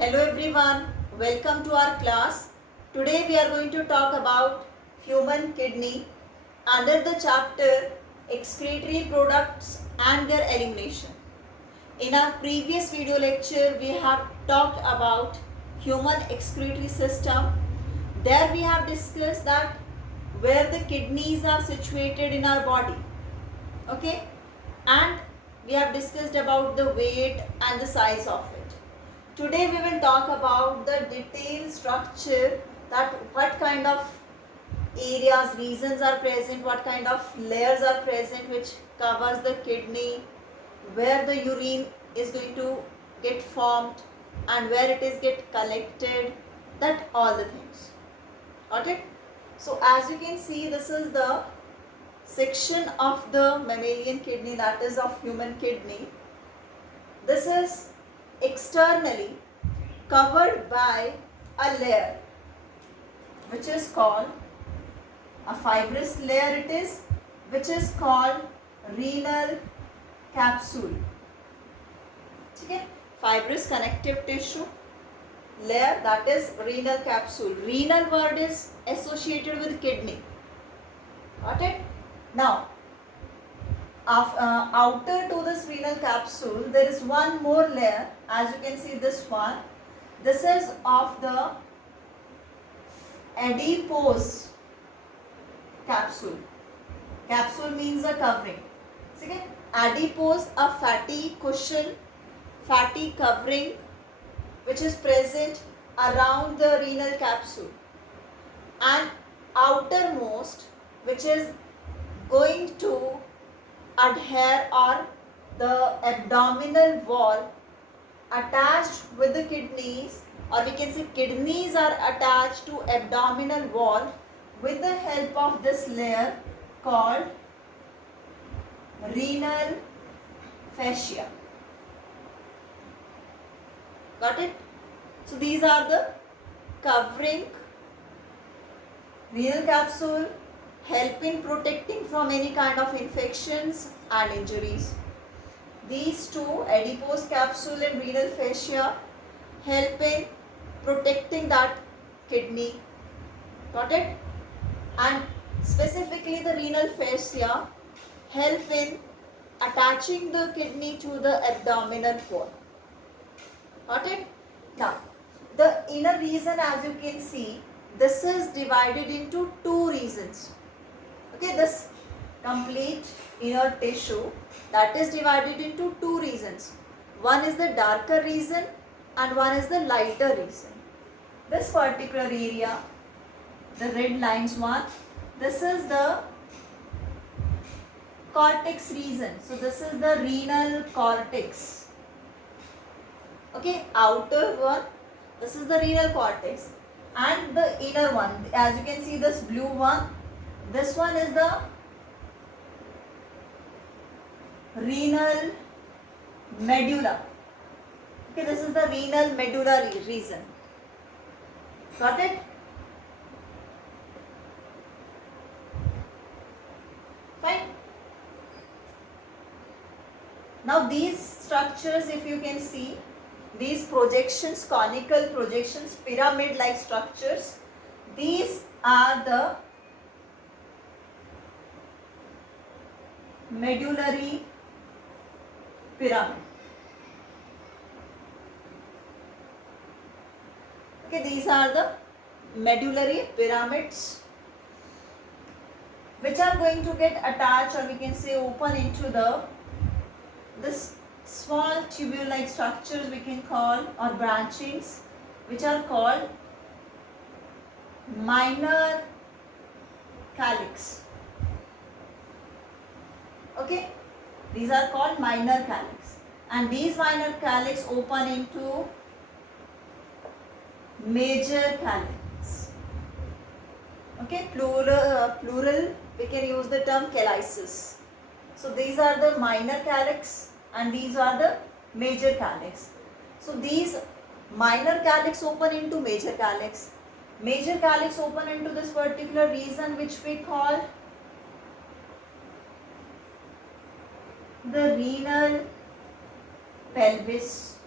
Hello everyone, welcome to our class. Today we are going to talk about human kidney under the chapter excretory products and their elimination. In our previous video lecture we have talked about human excretory system. There we have discussed that where the kidneys are situated in our body. Okay, and we have discussed about the weight and the size of it. Today we will talk about the detailed structure, that what kind of areas, regions are present, what kind of layers are present which covers the kidney, where the urine is going to get formed and where it is get collected, that all the things. Got it? So as you can see, this is the section of the mammalian kidney, that is of human kidney. This is externally covered by a layer which is called a fibrous layer, it is, which is called renal capsule. Okay, fibrous connective tissue layer, that is renal capsule. Renal word is associated with kidney. Got it? Now outer to this renal capsule there is one more layer, as you can see this one. This is of the adipose capsule. Capsule means a covering. Okay? Adipose, a fatty cushion, fatty covering which is present around the renal capsule, and outermost which is going to adhere, or the abdominal wall attached with the kidneys, or we can say kidneys are attached to abdominal wall with the help of this layer called renal fascia. Got it? So these are the covering. Renal capsule help in protecting from any kind of infections and injuries. These two, adipose capsule and renal fascia, help in protecting that kidney. Got it? And specifically the renal fascia help in attaching the kidney to the abdominal wall. Got it? Now, the inner region, as you can see, this is divided into two regions. Okay, this complete inner tissue, that is divided into two regions. One is the darker region and one is the lighter region. This particular area, the red lines one, this is the cortex region. So this is the renal cortex. Okay, outer one, this is the renal cortex, and the inner one, as you can see this blue one, this one is the renal medulla. Okay, this is the renal medulla region. Got it? Fine. Now these structures, if you can see, these projections, conical projections, pyramid like structures, these are the medullary pyramid. Okay, these are the medullary pyramids which are going to get attached, or we can say open into this small tubule like structures we can call, or branchings, which are called minor calyx. Okay, these are called minor calyx, and these minor calyx open into major calyx. Okay, plural we can use the term calyces. So these are the minor calyx and these are the major calyx. So these minor calyx open into major calyx. Major calyx open into this particular region which we call the renal pelvis.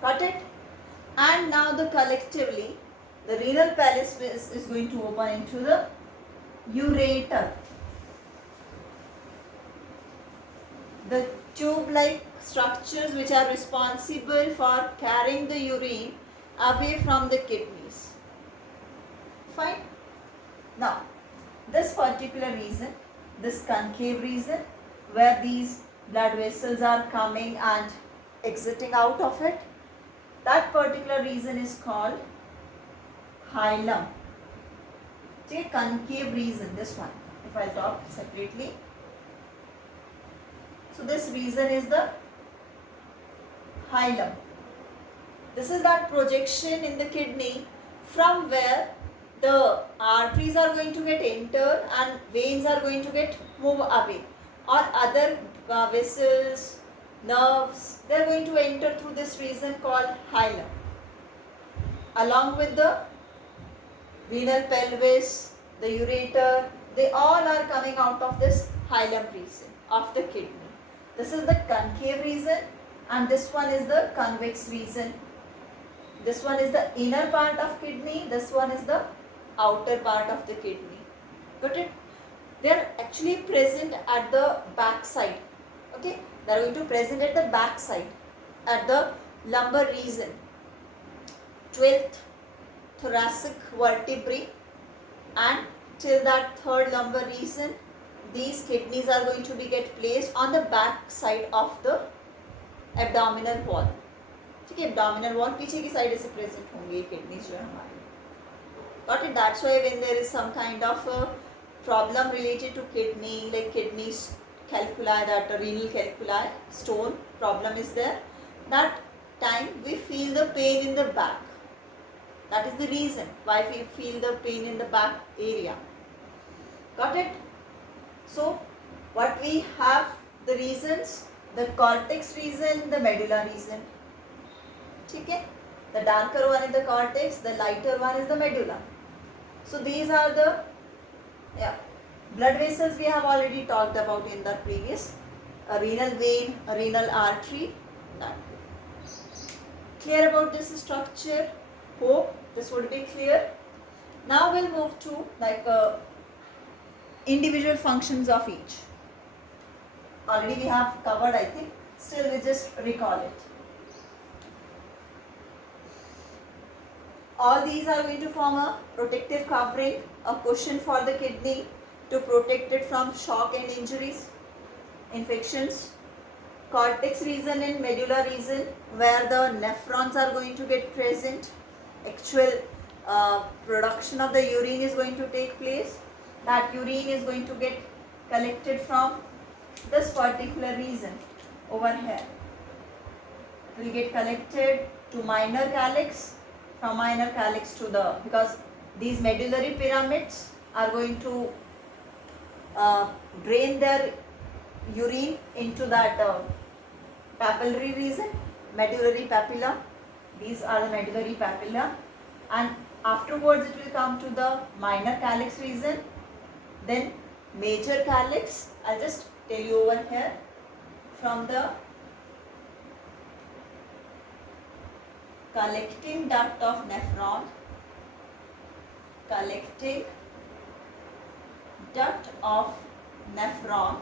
Got it? and now the collectively the renal pelvis is going to open into the ureter. The tube-like structures which are responsible for carrying the urine away from the kidneys. Fine. Now, this particular region, this concave region, where these blood vessels are coming and exiting out of it, that particular region is called hilum. Okay, concave region, this one, if I talk separately. So this region is the hilum. This is that projection in the kidney from where the arteries are going to get entered and veins are going to get move away, or other vessels, nerves, they are going to enter through this region called hilum. Along with the renal pelvis, the ureter, they all are coming out of this hilum region of the kidney. This is the concave region and this one is the convex region. This one is the inner part of kidney, this one is the outer part of the kidney. Got it? They are actually present at the back side. Okay? They are going to present at the back side, at the lumbar region, 12th thoracic vertebrae, and till that third lumbar region, these kidneys are going to be get placed on the back side of the abdominal wall. ठीक है, abdominal wall पीछे की side से present होंगे kidneys जो है हमारे. Got it? That's why when there is some kind of a problem related to kidney, like kidneys calculi, that renal calculi, stone problem is there, that time we feel the pain in the back. That is the reason why we feel the pain in the back area. Got it? So, what we have the reasons, the cortex region, the medulla region. Okay? The darker one is the cortex, the lighter one is the medulla. So, these are the blood vessels we have already talked about in the previous. A renal vein, a renal artery. That. Clear about this structure? Hope this would be clear. Now we'll move to like individual functions of each. Already we have covered, I think. Still we just recall it. All these are going to form a protective covering, a cushion for the kidney to protect it from shock and injuries, infections. Cortex region and medulla region where the nephrons are going to get present. Actual production of the urine is going to take place. That urine is going to get collected from this particular region over here. It will get collected to minor calyx, from minor calyx to the, because these medullary pyramids are going to drain their urine into that papillary region, medullary papilla. These are the medullary papilla, and afterwards it will come to the minor calyx region, then major calyx. I'll just tell you over here, from the collecting duct of nephron, collecting duct of nephron,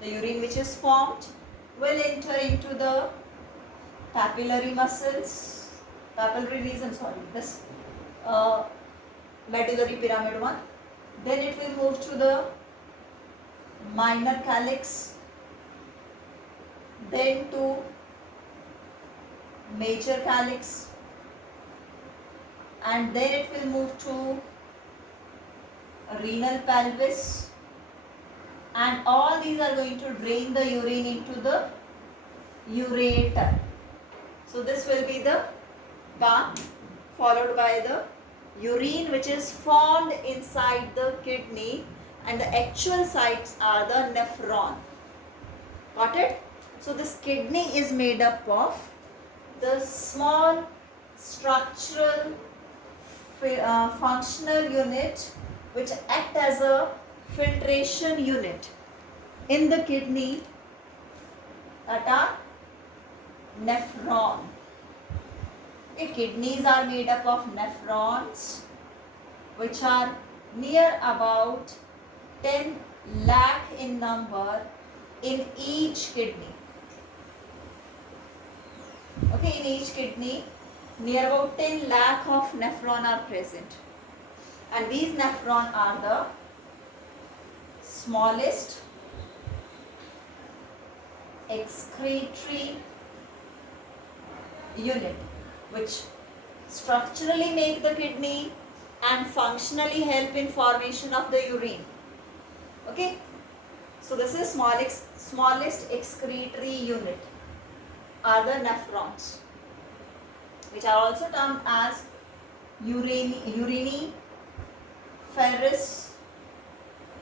the urine which is formed will enter into the papillary muscles, papillary region, this medullary pyramid one. Then it will move to the minor calyx, then to major calyx, and then it will move to renal pelvis, and all these are going to drain the urine into the ureter. So this will be the bath, followed by the urine which is formed inside the kidney, and the actual sites are the nephron. Got it? So this kidney is made up of the small structural functional unit which act as a filtration unit in the kidney, that are nephron. Okay, kidneys are made up of nephrons, which are near about 10 lakh in number in each kidney. Okay, in each kidney, near about 10 lakh of nephron are present. And these nephron are the smallest excretory unit, which structurally make the kidney and functionally help in formation of the urine. Okay, so this is smallest excretory unit are the nephrons, which are also termed as uriniferous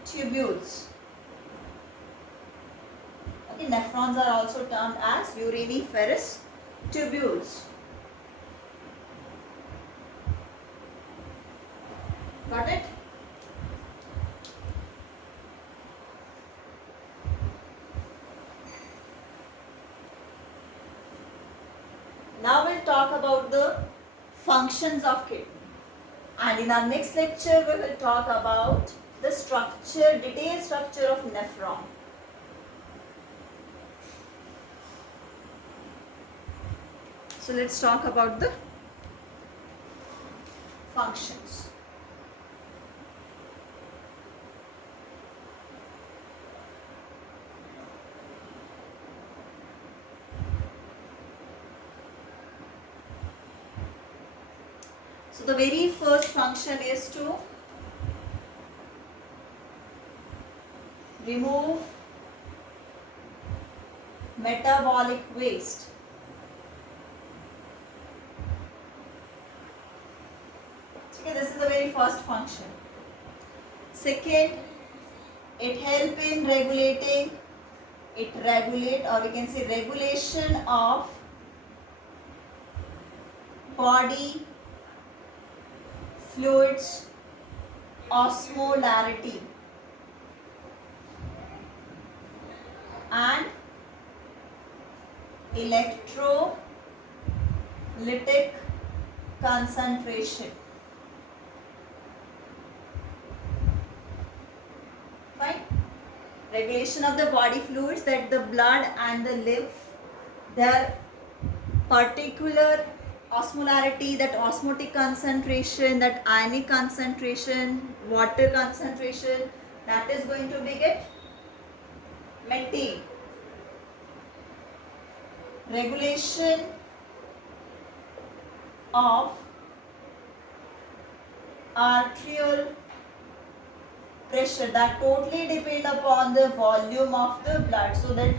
tubules. Okay, nephrons are also termed as uriniferous tubules. Got it? Now we'll talk about the functions of kidney. And in our next lecture, we will talk about the structure, detailed structure of nephron. So let's talk about the functions. So the very first function is to remove metabolic waste. Okay, this is the very first function. Second, it help in regulating, or we can say regulation of body fluids osmolarity and electrolytic concentration. Fine. Regulation of the body fluids, that the blood and the lymph, their particular osmolarity, that osmotic concentration, that ionic concentration, water concentration, that is going to be get maintained. Regulation of arterial pressure, that totally depend upon the volume of the blood, so that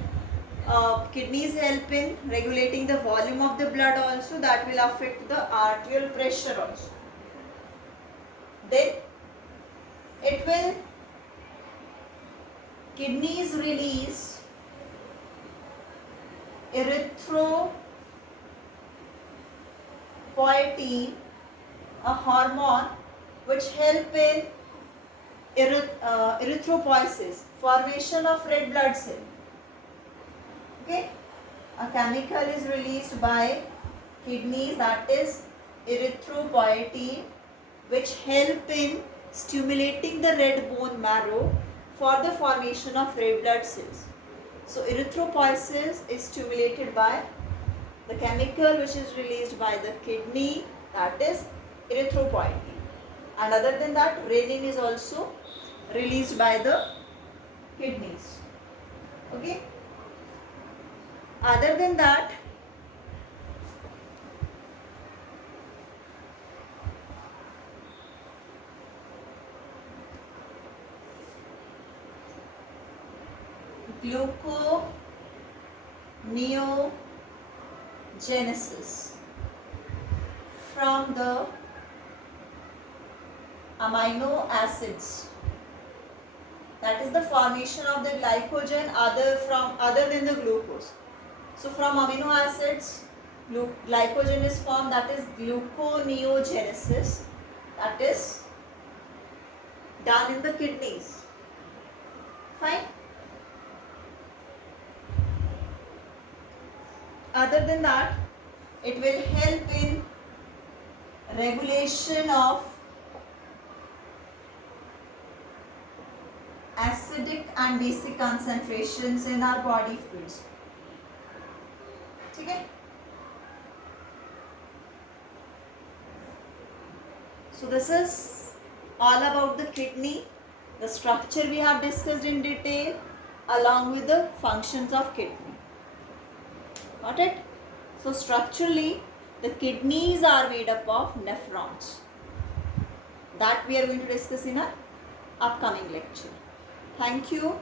kidneys help in regulating the volume of the blood also, that will affect the arterial pressure also. Then it will, kidneys release erythropoietin, a hormone which help in erythropoiesis, formation of red blood cell. Okay, a chemical is released by kidneys, that is erythropoietin, which help in stimulating the red bone marrow for the formation of red blood cells. So erythropoiesis is stimulated by the chemical which is released by the kidney, that is erythropoietin. And other than that, renin is also released by the kidneys. Okay. Other than that, gluconeogenesis from the amino acids, that is the formation of the glycogen other than the glucose. So from amino acids glycogen is formed, that is gluconeogenesis, that is done in the kidneys. Fine. other than that, it will help in regulation of acidic and basic concentrations in our body fluids. ठीक है? So this is all about the kidney. The structure we have discussed in detail along with the functions of kidney. Got it? So structurally, the kidneys are made up of nephrons. That we are going to discuss in our upcoming lecture. Thank you.